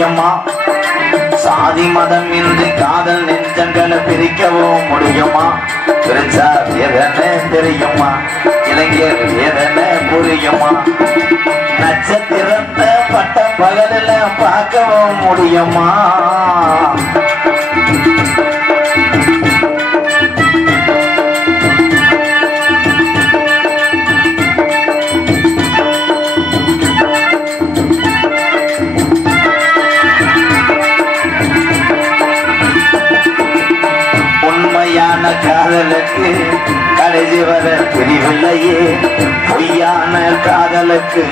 முடியுமா? சாதி மதம் இன்றி காதல் நெஞ்சங்களை பிரிக்கவும் முடியுமா? பிரிச்சா வேதனை தெரியுமா? இளைஞர் வேதனை புரியுமா? நட்சத்திரத்தை பட்ட பகலில் பார்க்கவும் முடியுமா? காதலுக்கு கடைசி வர பிரிவில்லையே பொய்யான காதலுக்கு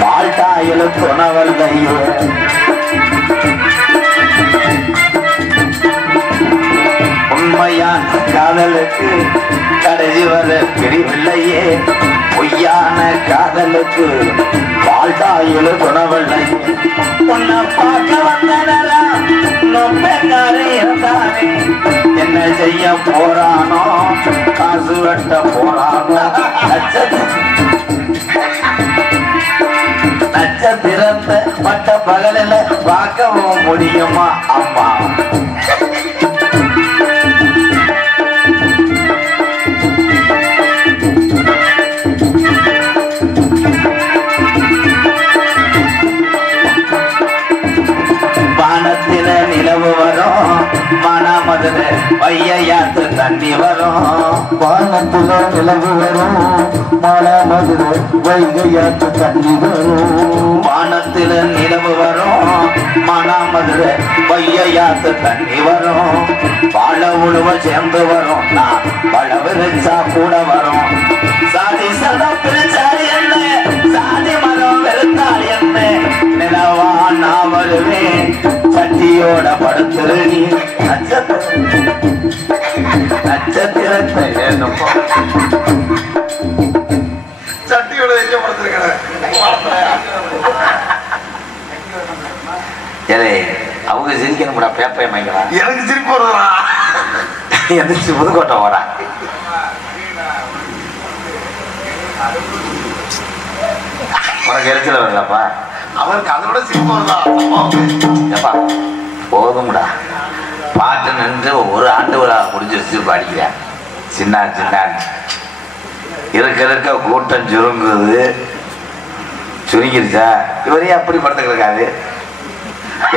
வாழ்த்தாயில துணவல்லையே உண்மையான காதலுக்கு கடைசி வர பிரிவில்லையே பொய்யான காதலுக்கு வாழ்த்தாயில துணவல்லை உன்னை பார்க்க வந்தனரா என்ன செய்ய போறானோ காசு வெட்ட போறானோ நட்சத்திரத்தை பட்ட பகலில் பார்க்கவும் முடியுமா அம்மா? தண்ணி வரும் வானத்துல நிலவு வரும். மழை மதுரை வைகையாற்று தண்ணி வரும். வானத்தில நிலவு வரும். மனமதுல வைகையாத்து தண்ணி வரும். வாழ உழுவ சேர்ந்து வரும். நான் கூட வரும். சாதி சதா பிரிச்சால் என்ன? சாதி மரம் வெறுத்தால் என்ன? நிலவா நான் வருவேன். சட்டியோட படுத்துரு நீ. நட்சத்திர நட்சத்திரத்தை என்னமோ சட்டியோட எங்க அவங்க சிரிக்கணும்டா பேப்பை மைங்களா எனக்கு சிரிப்பு வருதுடா. எந்திரிச்சு புதுக்கோட்டை ஓடா உனக்கு எரிச்சல் வரலப்பா அவருக்கு அதோட சிரிப்பு வருதா? போதும்டா. நின்று ஒரு ஆண்டு விழா முடிஞ்சிருச்சு படிக்கிறேன். சின்ன சின்ன. இருக்க இருக்க கூட்டம் சுருங்குது. சுருங்கிருச்சா? இவரே அப்படி படுத்துக்கிருக்காது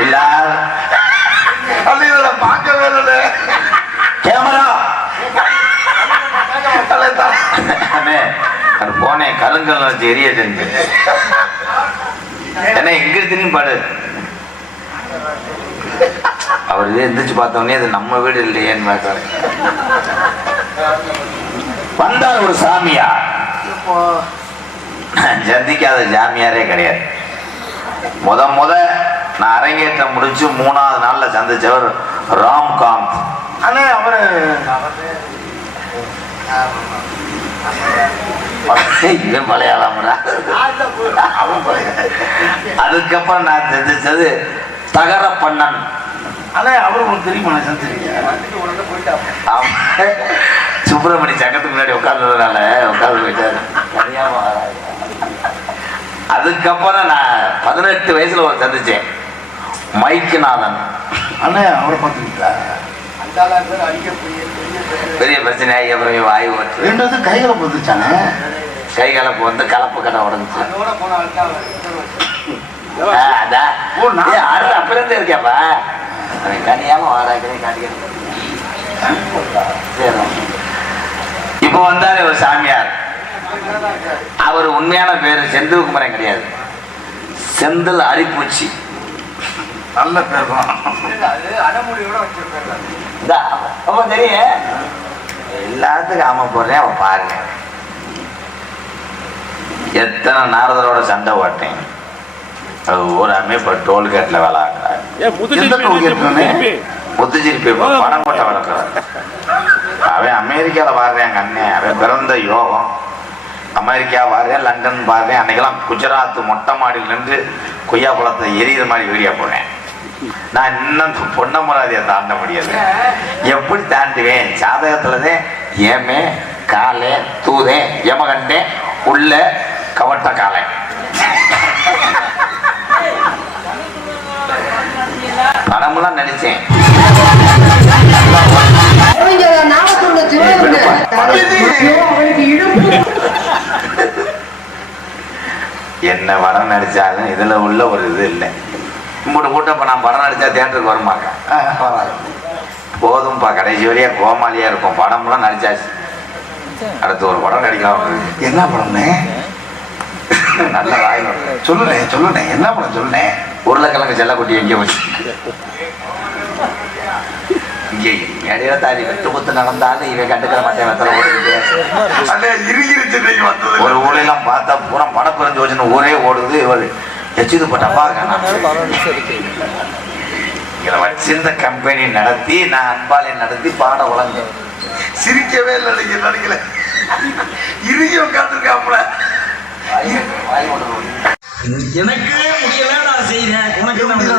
எல்லாரும் அல்ல பார்க்கவே கேமரா. போனேன் கருங்கல் வச்சு எரிய செஞ்சு என்ன எங்க திரும்பி பாடு. அவர் இதே எந்திரிச்சு பார்த்தோன்னே இது நம்ம வீடு இல்லையேன்னு பார்த்தாரு வந்தார் ஒரு சாமியா சந்திக்காத ஜாமியாரே கிடையாது. முத முத நான் அரங்கேற்றம் முடிச்சு மூணாவது நாள்ல சந்திச்சவர் ராம்காந்த். அண்ணே அவரு இவன் மலையாளம்டா. அதுக்கப்புறம் நான் தெரிஞ்சது தகர பண்ணன் அண்ணே அவரு உங்களுக்கு தெரியுமா? நான் சந்திருக்கேன் ஆமா. சுப்பிரமணி சங்கத்துக்கு முன்னாடி உட்கார்ந்ததுனால உட்கார்ந்து போயிட்டாரு. தெரியாம. அதுக்கப்புறம் நான் பதினெட்டு வயசுல ஒரு சந்திச்சேன். மைக்குநாதன். அண்ணே அவரை பார்த்துருக்கா பெரிய பிரச்சனையாகி அப்புறம் வாய் ஓட்டு ரெண்டு கைகளை பார்த்துருச்சானே கை கலப்பு வந்து கலப்பு கடை உடஞ்சி அதான் அப்புறம் இருக்கியாப்பா? கனியாம வாராக்கிறே காட்டிக்கிறேன். இப்போ வந்தாரு ஒரு சாமியார். அவர் உண்மையான பேரு செந்தில் குமரன் கிடையாது. செந்தில் அரிப்பூச்சி. நல்ல பேர் அப்ப தெரியும் எல்லாத்துக்கும் ஆம போடுறேன் அவன் பாருங்க. எத்தனை நாரதரோட சண்டை ஓட்டேன் அது ஊராமே இப்போ டோல்கேட்டில் வேலை ஆக்குறாரு ஏன் புது எந்த திருப்பி toll gate தானே? திருப்பி. முத்துச்சிரிப்பி இப்போ பணம் போட்ட வளர்க்குறாரு அவன் அமெரிக்காவில் வாழ்றேன் எங்கள் அண்ணன் அவன் பிறந்த யோகம். அமெரிக்கா பாருங்க லண்டன் பாருங்க அன்னைக்கெல்லாம் குஜராத் மொட்டை மாடியில் நின்று கொய்யா பழத்தை எரியிற மாதிரி வீடியோ போடுறேன் நான் இன்னும் பொன்னமராதியை தாண்ட முடியாது. எப்படி தாண்டுவேன்? ஜாதகத்துலதே ஏமே காலே தூதே யமகண்டே உள்ள கவட்ட காலை. அவனுக்கு இடுப்பு என்ன படம் நடிச்சாலும் இதுல உள்ள ஒரு இது இல்லை. இம்புட்டு கூட்டம் இப்ப நான் படம் நடிச்சா தியேட்டருக்கு வரமாங்க. வராது. போதும்பா கடைசி வரையா கோமாளியா இருக்கும். படம்லாம் நடிச்சாச்சு. அடுத்து ஒரு படம் நடிக்கலாம். என்ன படம்னே? நல்ல வாய் வரும். சொல்லுனே சொல்லுனே என்ன படம் சொல்லுனே உருளைக்கிழங்கு செல்லக்குட்டி எங்கே வச்சு இங்கே இடையில தாரி வெட்டு குத்து நடந்தாலும் இவன் கண்டுக்கிற மாட்டேன் வெத்தலை ஒரு ஊரெல்லாம் பார்த்தா பூரா யோஜனை ஊரே ஓடுது இவர். எச்சுது போட்டப்பா இங்களை வச்சிருந்த கம்பெனி நடத்தி நான் அன்பாலை நடத்தி பாட உலங்க சிரிக்கவே இல்லை நீங்க நடிக்கல இறுகி உட்காந்துருக்காப்புல எனக்கு முடியல. நான் செய்யறேன் உனக்கு முடியல?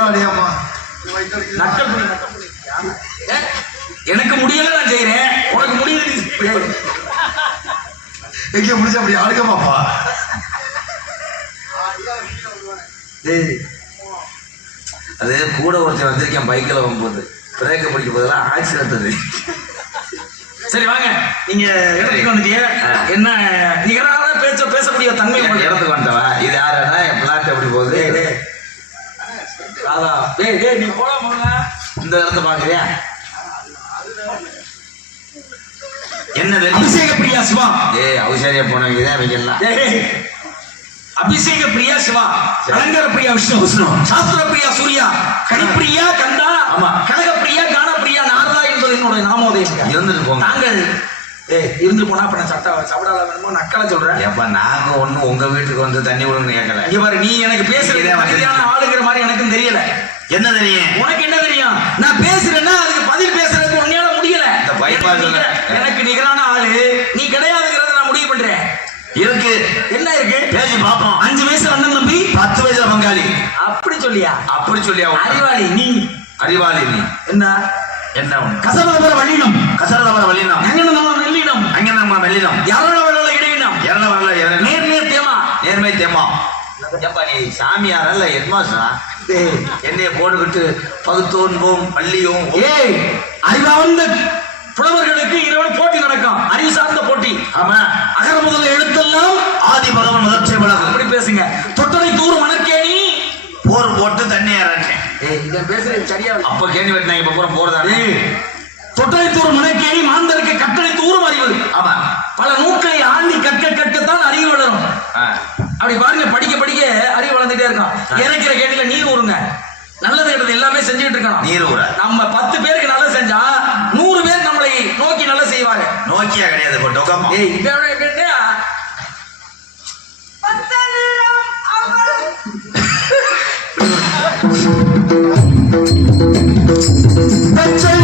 எனக்கு முடியல நான் செய்யறேன் உனக்கு முடியுது நீ- எங்க முடிச்ச அப்படி அழுக பாப்பா? டேய், அது கூட ஒருத்தன் வந்திருக்கேன் பைக்கில் வரும்போது. பிரேக்க பிடிக்க போதெல்லாம் ஆக்சிடென்ட் சரி வாங்க. நீங்க இடத்துக்கு வந்துட்டீங்க என்ன நீங்க என்ன பேச பேசக்கூடிய தன்மை உங்களுக்கு இடத்துக்கு வந்தவா இது யாரடா என் பிளாட் எப்படி போகுது டேய், டேய். அதான். டேய், டேய், நீ போடா முதல்ல. இந்த இடத்த பாக்குறியா என்ன அபிஷேக பிரியா சிவா. ஏய் அவசரியா போனவங்க தான் இவங்க எல்லாம். அபிஷேக பிரியா சிவா. அலங்கார பிரியா விஷ்ணு. விஷ்ணு. சாஸ்திர பிரியா சூர்யா. கணிப்பிரியா கந்தா. ஆமா. கனக பிரியா கான பிரியா நாரதா என்பது என்னுடைய நாமோதயம். இருந்துட்டு போங்க. நாங்கள் ஏய் இருந்து போனா அப்ப நான் சட்டா சவடால வேணுமோ நக்கலை சொல்றேன். ஏப்பா நாங்க ஒண்ணு உங்க வீட்டுக்கு வந்து தண்ணி விடுங்க கேட்கல இங்க பாரு நீ எனக்கு பேசுறது தகுதியான ஆளுங்கிற மாதிரி எனக்கும் தெரியல. என்ன தெரியும்? உனக்கு என்ன தெரியும்? நான் பேசுறேன்னா அதுக்கு பதில் பேசுறதுக்கு உன்னால முடியல. இந்த bypass எனக்கு நிகரான ஆளு. நீ கிடையாதுங்கிறத நான் முடிவு பண்றேன். இருக்கு. என்ன இருக்கு? பேசி பாப்போம் அஞ்சு வயசு அண்ணன் தம்பி? பத்து வயசுல பங்காளி. அப்படி சொல்லியா? அப்படி சொல்லியா? அறிவாளி நீ. அறிவாளி நீ. என்ன? என்ன உனக்கு? கசபர வழினம் கசரதவர வல்லினம் அங்கன நம்ம நெல்லினம் அங்க நம்ம வெள்ளினம் யாரோட வரல இடையினம் இறந்த வரல இறந்த நேர் நேர் தேமா நேர்மை தேமா ஏப்பா நீ சாமியாரா இல்ல ஹெட்மாஸ்டரா என்னைய போட்டுக்கிட்டு பகுத்தோன்போம் பள்ளியும் ஏய் அறிவார்ந்த புலவர்களுக்கு இரவு போட்டி நடக்கும். அறிவு சார்ந்த போட்டி. ஆமா. அகர முதல்ல எழுத்தெல்லாம் ஆதி பகவன் முதற்சை பழகம் அப்படி பேசுங்க. தொட்டனை தூர் மணற்கேணி போர் போட்டு தண்ணி இறட்டேன் ஏய் இத பேசுறது சரியா. அப்ப கேணி வெட்டினாங்க இப்ப பூரா போறதானே ஏய் தொட்டனை தூர் மணற்கேணி மாந்தருக்கு கட்டளை தூரும் அறிவு. ஆமா. பல நூக்களை ஆண்டி கற்க கற்கத்தான் அறிவு வளரும். அப்படி பாருங்க படிக்க படிக்க அறிவு வளர்ந்துட்டே இருக்கும் இறக்கிற கேட்டில நீர் ஊறுங்க நல்லது கெட்டது எல்லாமே செஞ்சுட்டு இருக்கணும் நீர் ஊற. நம்ம பத்து பேருக்கு நல்லது செஞ்சா நூறு பேர் நம்மளை நோக்கி நல்லது செய்வாங்க. நோக்கியா கிடையாது இப்போ டொக்கமா ஏய் இப்ப எவ்வளவு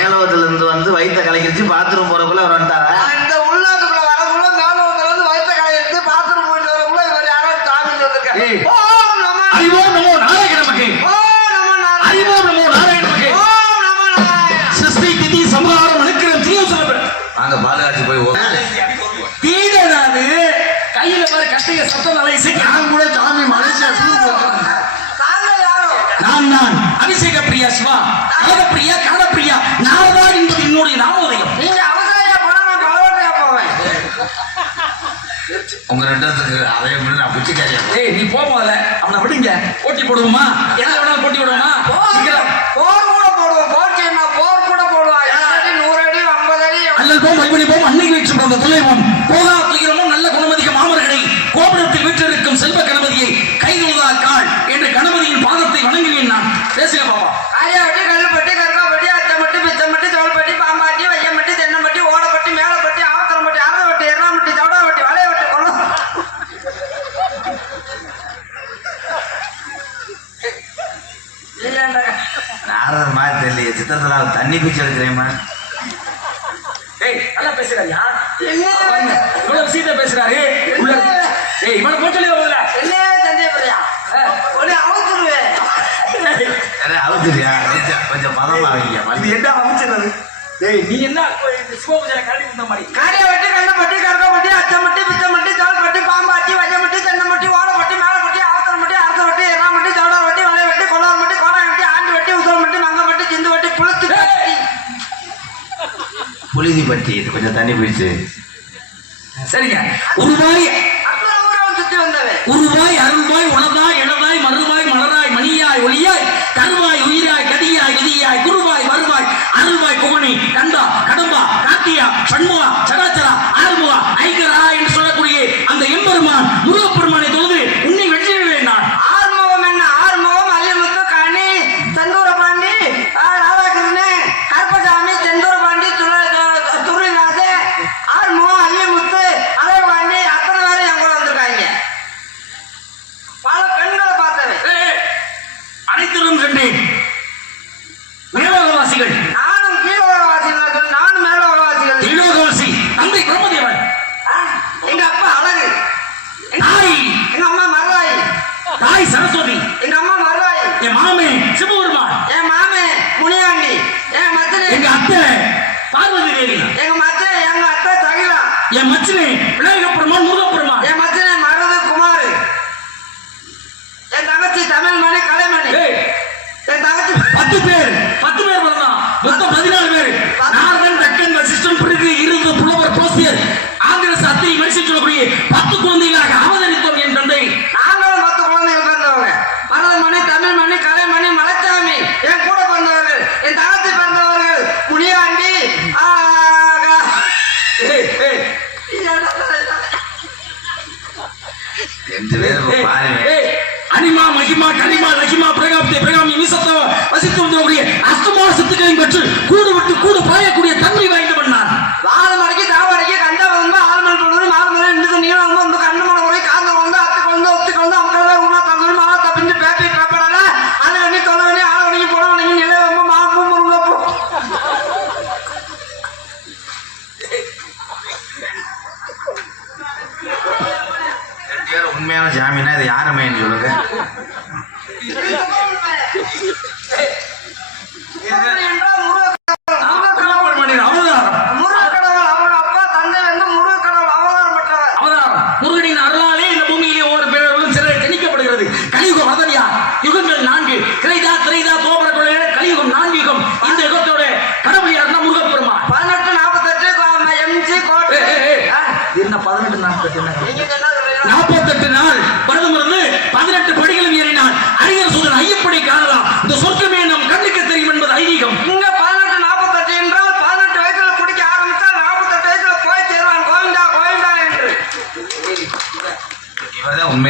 மேலோகத்துல இருந்து வந்து வயிற்ற கலைக்கிச்சு பாத்ரூம் போறக்குள்ள அவர் வந்துட்டாரா? உங்க ரெண்டு அதைய நான் புத்திக்காரியா ஏய் நீ போகாத அவனை விடுங்க. போட்டி போடுவோமா? என்ன புழுதி பட்டி இது கொஞ்சம் தண்ணி பிடிச்சு சரிங்க. உருவாய் உருவாய் அருள்வாய் உணவாய் இளவாய் மறுவாய் மலராய் மணியாய் ஒளியாய் கருவாய் உயிராய் கதியாய் விதியாய் குருவாய் வருவாய் அருள்வாய் புகனி கண்டா আসলে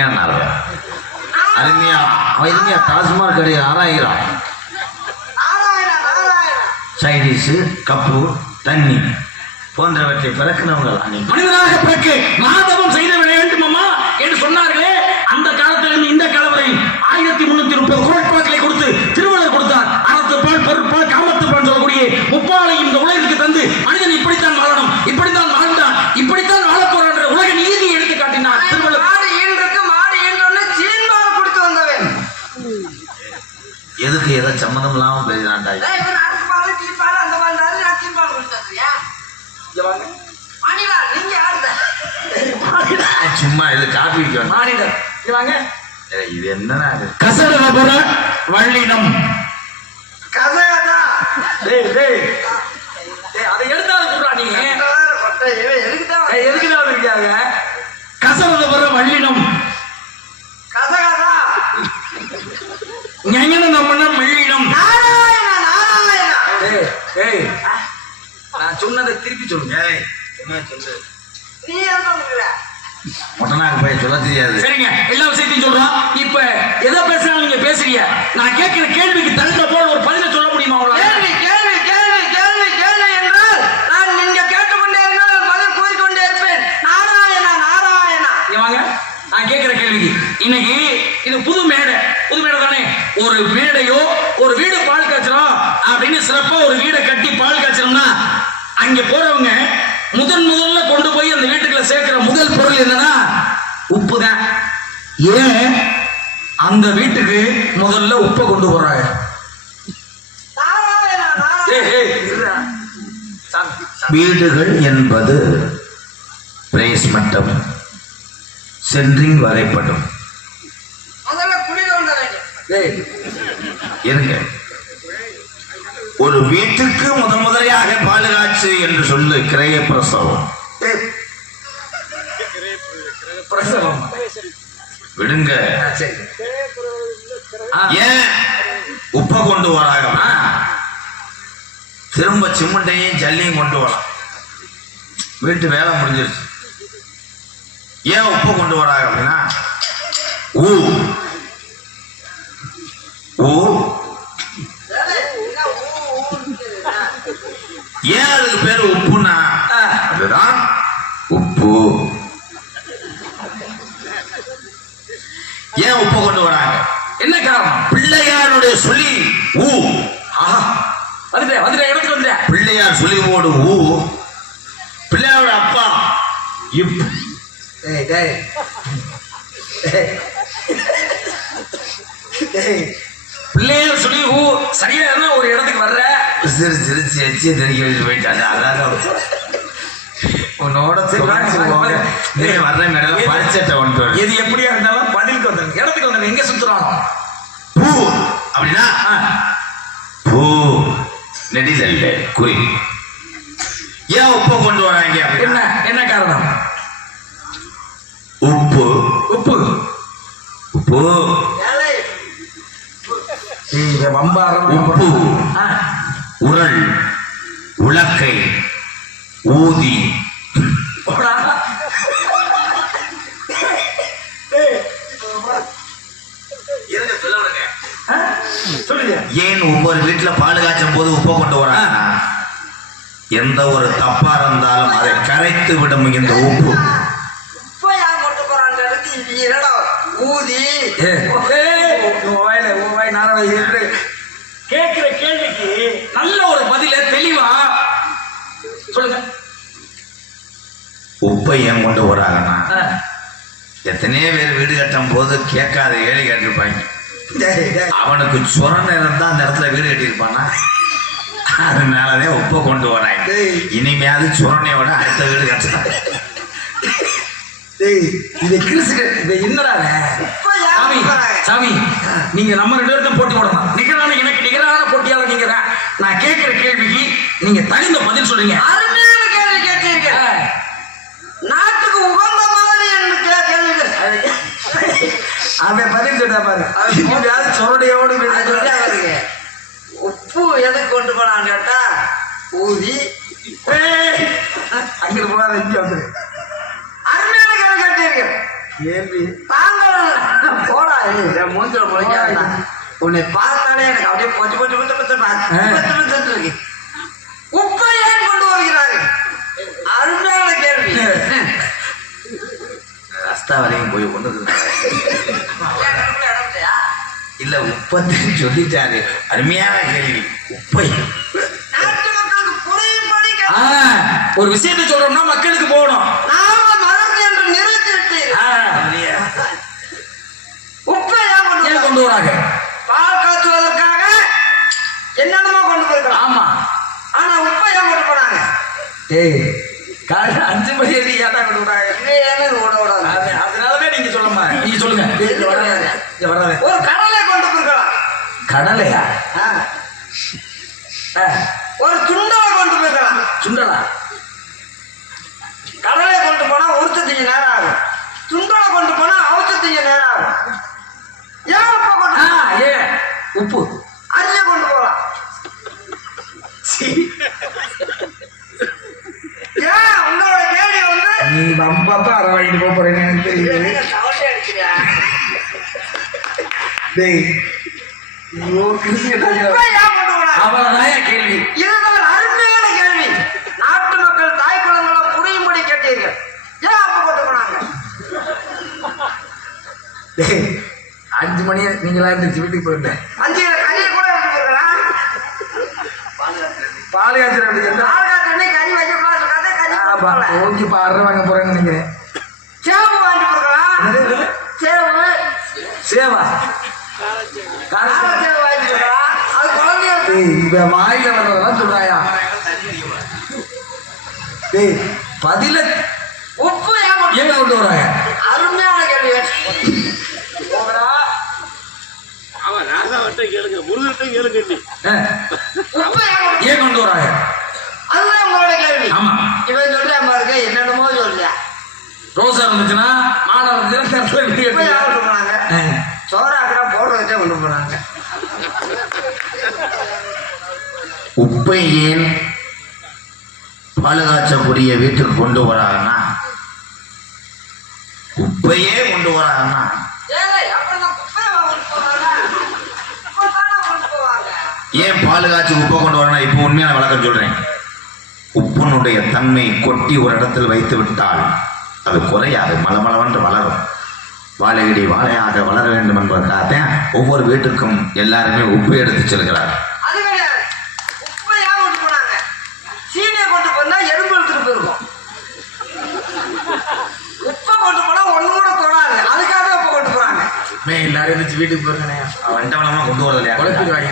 அருமையான நாள் அருமையா வைதுங்க டாஸ்மாக் கடை ஆறாயிரம் சைடிஸு கப்பு தண்ணி போன்றவற்றை பிறக்கிறவங்களா நீ மனிதனாக பிறக்கு மாதவம் செய்த வேண்டும் அம்மா என்று சொன்னார்களே. அந்த காலத்திலிருந்து இந்த காலம் ஆயிரத்தி முன்னூத்தி முப்பது குரட்பாக்களை கொடுத்து திருவள்ளுவர் ஏதோ சம்மந்தம் இல்லாம பேசுறான்டா சும்மா இது காப்பி மாநிலம். இது என்ன கசரபுர வள்ளினம். கசகதா டேய் நீங்க வள்ளினம். நம்ம ஏய் நான் சொன்னதை திருப்பி சொல்லுங்க. ஏய், என்ன சொல்லு நீ என்ன பண்ணுற மொட்டனாக்கு போய் சொல்ல தெரியாது. சரிங்க எல்லா விஷயத்தையும் சொல்றோம் இப்ப எதை பேசுறாங்க நீங்க பேசுறீங்க? நான் கேட்கிற கேள்விக்கு தகுந்த போல ஒரு பதில சொல்ல முடியுமா உங்களால? கேள்வி கேள்வி கேள்வி கேள்வி கேள்வி என்றால் நான் நீங்க கேட்டுக்கொண்டே இருந்தால் நான் பதில் கூறிக்கொண்டே இருப்பேன். நாராயணா நாராயணா. இங்க வாங்க. நான் கேட்கிற கேள்விக்கு. இன்னைக்கு இது புது மேடை. புது மேடை தானே ஒரு மேடையோ ஒரு வீடு சிறப்பா ஒரு வீடை கட்டி பால் காய்ச்சறோம்னா அங்க போறவங்க முதன் முதல்ல கொண்டு போய் அந்த வீட்டுக்குள்ள சேர்க்கிற முதல் பொருள் என்னன்னா உப்பு தான் ஏன்? அந்த வீட்டுக்கு முதல்ல உப்பை கொண்டு போறாங்க. வீடுகள் என்பது பிளேஸ் மட்டம் சென்றிங் ஏய், இருங்க. ஒரு வீட்டுக்கு முதன் முதலையாக பாலுகாட்சி என்று சொல்லு கிரைய பிரசவம். பிரசவம் விடுங்க. ஆ, சரி. ஆ, ஏன் உப்பை கொண்டு வராங்க ஆ, திரும்ப சிமெண்டையும் ஜல்லியும் கொண்டு வரலாம் வீட்டு வேலை முடிஞ்சிருச்சு. ஏன் உப்பு கொண்டு வராங்க அப்படின்னா ஊ. ஊ என்ன ஊ ஊன்னு கேக்குறா? ஏன் அதுக்கு பேர் உப்புன்னா ஆ. அதுதான் உப்பு ஏன் உப்பை கொண்டு வராங்க? என்ன காரணம்? பிள்ளையாருடைய சொல்லி ஊ. ஆஹா. வந்துட்டேன் வந்துட்டேன் இடத்துக்கு வந்துட்டேன் பிள்ளையார் சுழிவோடு ஊ. பிள்ளையாரோட அப்பா இப். டேய் பிள்ளையார் சொல்லி ஊ சரியா ஒரு இடத்துக்கு வர்ற. சிரிச்சு எச்சியை தெரிக்க வச்சு போயிட்டாங்க. அதான் உன்னோட வர்ற மேடம் பரிச்சட்டை ஒன்று. எது எப்படியா இருந்தாலும் பதிலுக்கு வந்துடும் இடத்துக்கு வந்துடும் எங்க சுத்துறானோ? பூ. அப்படின்னா பூ. நெடிதல்ல குறி. ஏன் உப்பை கொண்டு வராங்க என்ன என்ன காரணம்? உப்பு. உப்பு. உப்பு. வம்பாரம் உப்பு. ஆ, உரல். உலக்கை. ஊதி. போடா. ஏன் ஒவ்வொரு வீட்டுல பால் காய்ச்சும் போது உப்பை கொண்டு வராங்க? எந்த ஒரு தப்பா இருந்தாலும் அதை கரைத்து விடும் இந்த உப்பு. இப்ப ஏன் கொண்டு போறான்னு எடுத்து இது என்னடா? ஊதி. இருக்கு. கேட்கிற கேள்விக்கு நல்ல ஒரு பதில தெளிவா சொல்லுங்க. உப்பை ஏன் கொண்டு வராங்கன்னா ஆ, எத்தனையோ பேர் வீடு கட்டும் போது கேட்காத ஏழை கேட்டிருப்பாங்க. அவனுக்கு சுரண இருந்தா அந்த இடத்துல வீடு கட்டியிருப்பானா? அதனாலதான் உப்பை கொண்டு வராங்க. இனிமையாவது சுரணையோட அடுத்த வீடு கட்டுறாங்க டேய் இது கிறிஸ்து இது என்னடா சாமி நீங்க நம்ம ரெண்டு பேருக்கும் போட்டி போடலாம் நிகரான எனக்கு நிகரான போட்டியாளர் நீங்க நான் கேட்கிற கேள்விக்கு நீங்க தகுந்த பதில் சொல்றீங்க. அவன் பதில் சொல்றா பாரு. இப்படியாவது சொரடையோடு உப்பு எதுக்கு கொண்டு போனான்னு கேட்டா ஊதி. அங்கிட்டு போகாத இங்க வந்துரு அருமையான கேள்வி கேட்டீர்கள். ஏம்பி தாங்கள் போடா மூஞ்சில முளைக்காதடா. உன்னை பார்த்தாலே எனக்கு அப்படியே பொச்சு பொச்சு பொச்சு பொச்சு பொச்சு பொச்சுன்னு இருக்கு. உப்பை ஏன் கொண்டு வருகிறார்கள் அருமையான கேள்வி. ரஸ்தா வரையும் போய் கொண்டு இல்ல உப்பத்தையும் சொல்லிட்டாரு. அருமையான கேள்வி. உப்பை. ஒரு விஷயத்தை சொல்றோம்னா மக்களுக்கு போகணும். நாம மருந்து உப்பு அள்ளி கொண்டு போலாம். ஏன் உங்களோட கேள்வி வந்து? நீ வம்பத்தான் அதை வாங்கிட்டு போக போறேன்னு தெரியுது. டேய் ஐயோ கிருஷ்ண அவளதான் கேள்வி. இதுதான் அருமையான கேள்வி. நாட்டு மக்கள் தாய் குழந்தைகளை புரியும்படி கேட்டீர்கள். ஏன் அப்ப கொண்டு போனாங்க? அஞ்சு மணி நீங்களா இருந்துச்சு வீட்டுக்கு போயிருந்தேன். ஆமா. ஓகே இப்போ அரை வாங்க போறேன்னு நினைக்கிறேன். சேவு வாங்கி என்னது? சேவு? சேவா. வாங்கி போயிருக்கலாம் அது குழந்தைய டேய் இவ வாயில வர்றதெல்லாம் சொல்றாயா? டேய் பதில உப்பு ஏன் கொண்டு வராங்க? அருமையான கேள்வி. கொண்டு ஏன் கொண்டு வராங்க அதுதான் உங்களோட கேள்வி. ஆமா. இவன் சொல்றேன் பாருங்க என்னென்னமோ சொல்றியா ரோசா இருந்துச்சுன்னா மாடா இருந்துச்சுன்னா கொண்டு போனாங்க ஆ, சோறாக்கடா போடுறதுக்கே கொண்டு போனாங்க உப்பை ஏன் பாலுகாய்ச்சக்கூடிய வீட்டுக்கு கொண்டு வராங்கன்னா உப்பையே கொண்டு வராங்கன்னா ஏன் பால் காய்ச்சி உப்பை கொண்டு வரணும் இப்போ உண்மையான விளக்கம் சொல்றேன். உப்பினுடைய தன்மை கொட்டி ஒரு இடத்தில் வைத்து விட்டால் அது குறையாது மலமளவென்று வளரும். வாழையடி வாழையாக வளர வேண்டும் என்பதற்காகத்தான் ஒவ்வொரு வீட்டுக்கும் எல்லாருமே உப்பு எடுத்து செல்கிறார் எல்லாரும் வீட்டுக்கு போயிருக்கேனே வண்டவனமா கொண்டு வரது இல்லையா குழப்பிடுவாங்க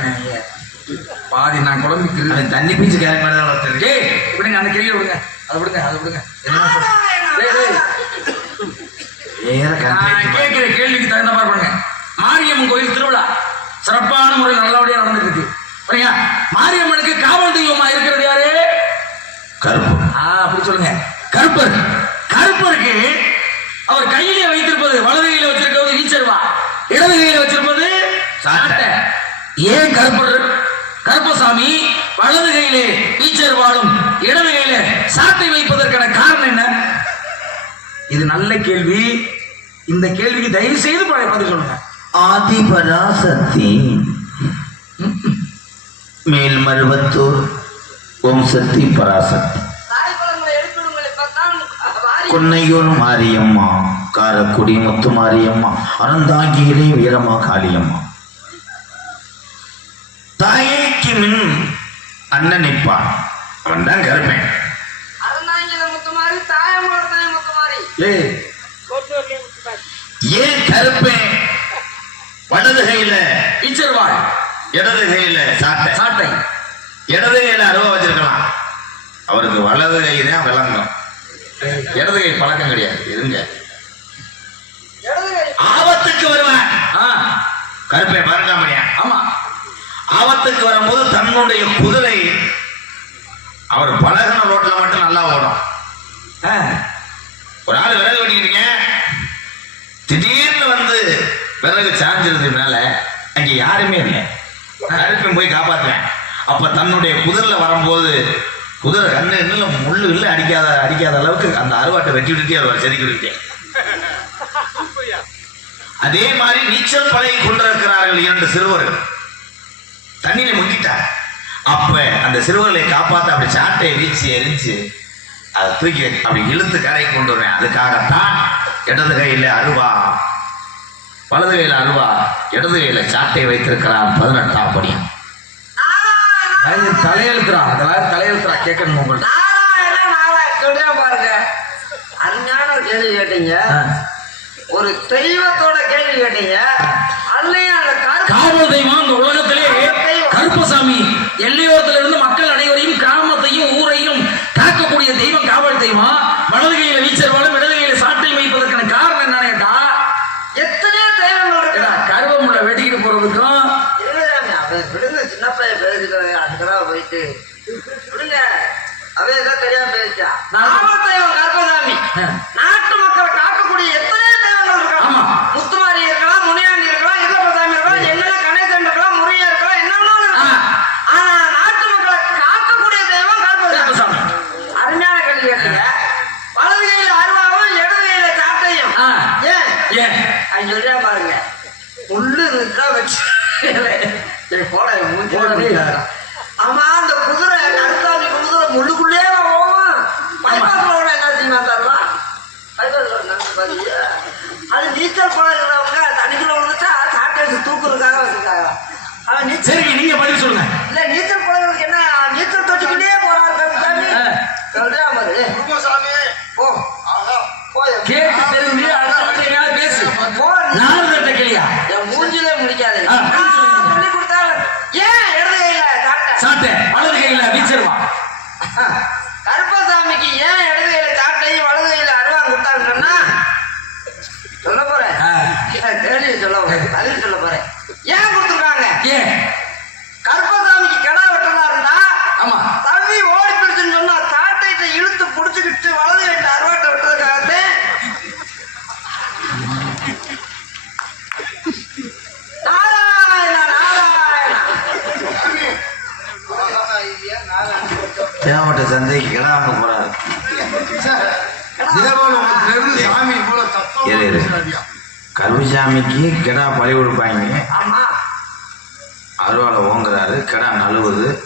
பாதி நான் குழம்புக்கு அது தண்ணி பீச்சு வளர்த்துருக்கு டேய் விடுங்க அந்த கேள்வி விடுங்க. அதை விடுங்க அதை விடுங்க. கேட்கிற கேள்விக்கு தகுந்த மாதிரி பண்ணுங்க மாரியம்மன் கோயில் திருவிழா. சிறப்பான முறையில் நல்லபடியா நடந்துட்டு இருக்கு. சரியா? மாரியம்மனுக்கு காவல் தெய்வமா இருக்கிறது யாரு கருப்பு ஆ அப்படி சொல்லுங்க கருப்பர் கருப்பருக்கு அவர் கையிலே வைத்திருப்பது வலது கையில வச்சிருக்கிறது வீச்சர்வா இடது கையில வச்சிருப்பது சாட்டை. சாட்டை ஏன் கருப்பர் கருப்பசாமி வலது கையிலே வீச்சர்வாளும் இடது கையில சாட்டை வைப்பதற்கான காரணம் என்ன? இது நல்ல கேள்வி. இந்த கேள்விக்கு தயவு செய்து பதில் சொல்லுங்க. ஆதிபராசக்தி. மேல்மருவத்தூர் ஓம் சக்தி பராசக்தி. கொன்னையூர் மாரியம்மா காரக்குடி முத்து மாரியம்மா அறந்தாங்கியிலே வீரம்மா காளியம்மா. தாயைக்கு மின் அண்ணன் நிற்பான். அவன் தான் கருப்பேன் ஏன் கருப்பேன் வலது கையில வீச்சர்வாள் இடது கையில சாட்டை. சாட்டை. இடது கையில அருவா வச்சிருக்கலாம். அவருக்கு வலது கை தான் விளங்கும் இடது கை பழக்கம் கிடையாது. இருங்க. ஆபத்துக்கு வருவான் கருப்பை பரண்டாமணியா ஆமா. ஆபத்துக்கு வரும்போது தன்னுடைய குதிரை அவர் பழகின ரோட்ல மட்டும் நல்லா ஓடும். ஒரு ஆள் விறகு வெட்டிக்கிட்டீங்க திடீர்னு வந்து விறகு சாஞ்சிருது மேல அங்க யாருமே இல்லை. கருப்பையும் போய் காப்பாத்துவேன். அப்ப தன்னுடைய குதிரைல வரும்போது குதிரை கண்ணு இன்னும் முள்ளு இல்ல அடிக்காத அடிக்காத அளவுக்கு அந்த அருவாட்டை வெட்டி விட்டுட்டே வருவார் செதுக்கி விட்டுட்டே. அதே மாதிரி நீச்சல் பழகி கொண்டிருக்கிறார்கள் இரண்டு சிறுவர்கள். தண்ணியில முங்கிட்டார். அப்ப அந்த சிறுவர்களை காப்பாத்த அப்படி சாட்டை வீச்சு எரிஞ்சு அதை தூக்கி அப்படி இழுத்து கரை கொண்டு வருவேன். அதுக்காகத்தான் இடது கையில அருவா வலது கையில அருவா இடது கையில சாட்டை வைத்திருக்கிறார் பதினெட்டாம் அது தலையெழுத்துறா அதெல்லாம் தலையெழுத்துறா கேட்கணும் சொல்றேன் பாருங்க. அருமையான ஒரு கேள்வி கேட்டீங்க. ஒரு தெய்வத்தோட கேள்வி கேட்டீங்க. அதுலயும் அந்த காவல் தெய்வம் இந்த உலகத்திலே கருப்பசாமி எல்லையோரத்துல இருந்து மக்கள் அனைவரையும் கிராமத்தையும் ஊரையும் காக்கக்கூடிய தெய்வம் காவல் தெய்வம். வலது கையில வீச்சர்வாலும் இடது கையில சாட்டை வைப்பதற்கான காரணம் என்னன்னு கேட்டா எத்தனையோ தெய்வங்கள் ஏடா, இருக்கு கருவமுள்ள வெட்டிக்கிட்டு போறதுக்கும். விடுங்க சின்ன பையன் பேசிக்கிறாங்க அதுக்கெல்லாம் போயிட்டு. விடுங்க அவன் ஏதோ தெரியாம பேசிட்டா நாம தெய்வம் கருப்பசாமி. நீச்சல் பழகிறவங்க தண்ணிக்குள்ள விழுந்துட்டா சாட்டை வச்சு தூக்குறதுக்காக வச்சிருக்காங்க அவன் நீச்சல் நீங்க பதில் சொல்லுங்க. தத்துவம் இரு, இரு. பேசுறாடியா. கருவிசாமிக்கு கிடா பழி கொடுப்பாங்க. ஆமா. அருவாளை ஓங்குறாரு கிடா நழுவுது.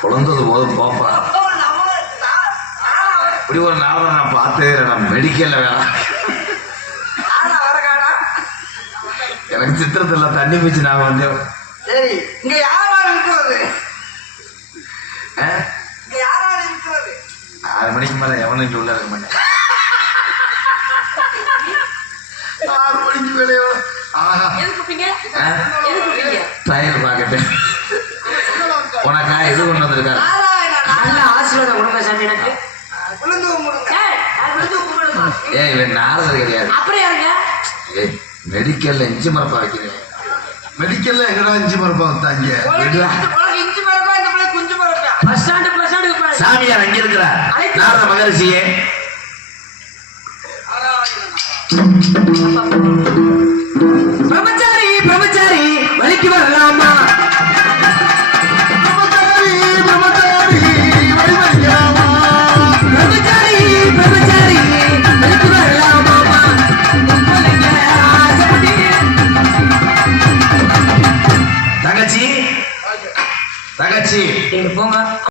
குழந்தது போது போப்பா. இப்படி ஒரு நாள் நான் பார்த்ததே இல்லை நான் மெடிக்கல்ல வேணாம். எனக்கு சித்திரத்தில் தண்ணி பிச்சு நான் சரி இங்க யாரா இருக்கிறது? ஆ? இங்க யாரா இருக்கிறது? ஆறு மணிக்கு மேலே எவனும் இங்கே உள்ள இருக்க மாட்டேன். ஆறு மணிக்கு மேலே? டயர் பார்க்கட்டு உனக்கா. இது கொண்டு வந்திருக்காரு. நல்ல ஆசீர்வாதம் கொடுங்க சாமி எனக்கு விழுந்து கும்பிடுங்க ஏய், நான் விழுந்து ஏய் இவன் நாரதர் கிடையாது. அப்புறம் யாருங்க? ஏய் மெடிக்கல்ல இஞ்சி மரப்பா வைக்கிறேன். மெடிக்கல்ல எங்கடா இஞ்சி மரப்பா வந்தாங்க இஞ்சி மரப்பா இந்த பிள்ளை குஞ்சு மரப்பா? பஸ் ஸ்டாண்டு பஸ் ஸ்டாண்டுக்கு போய் சாமியார் அங்க இருக்கிறார் நாரத மகரிஷியே. பிரம்மச்சாரி பிரம்மச்சாரி வலிக்கு வரலாமா தங்கச்சி தங்கச்சி நீங்க போங்க